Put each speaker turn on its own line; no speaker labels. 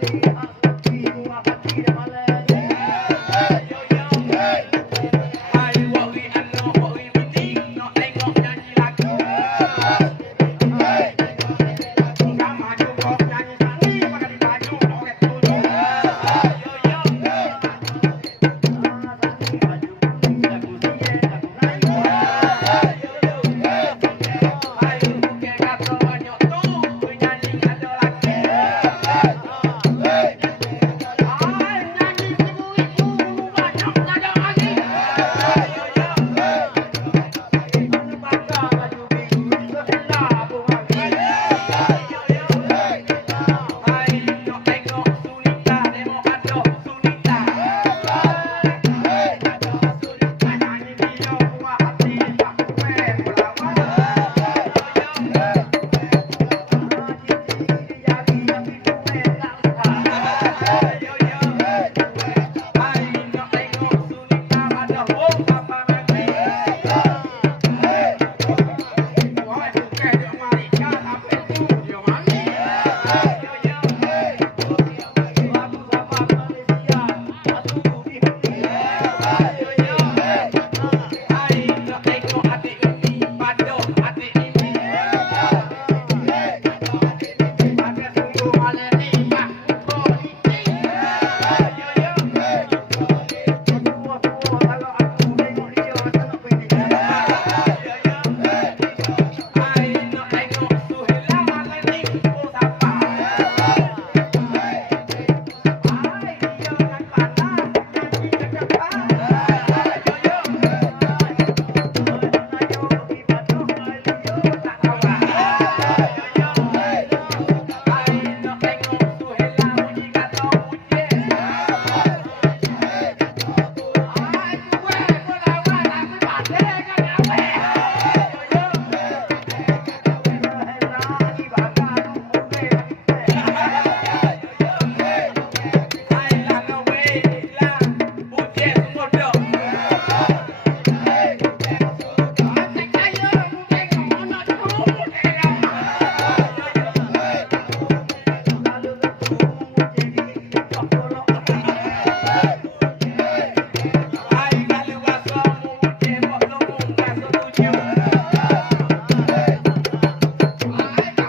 thank you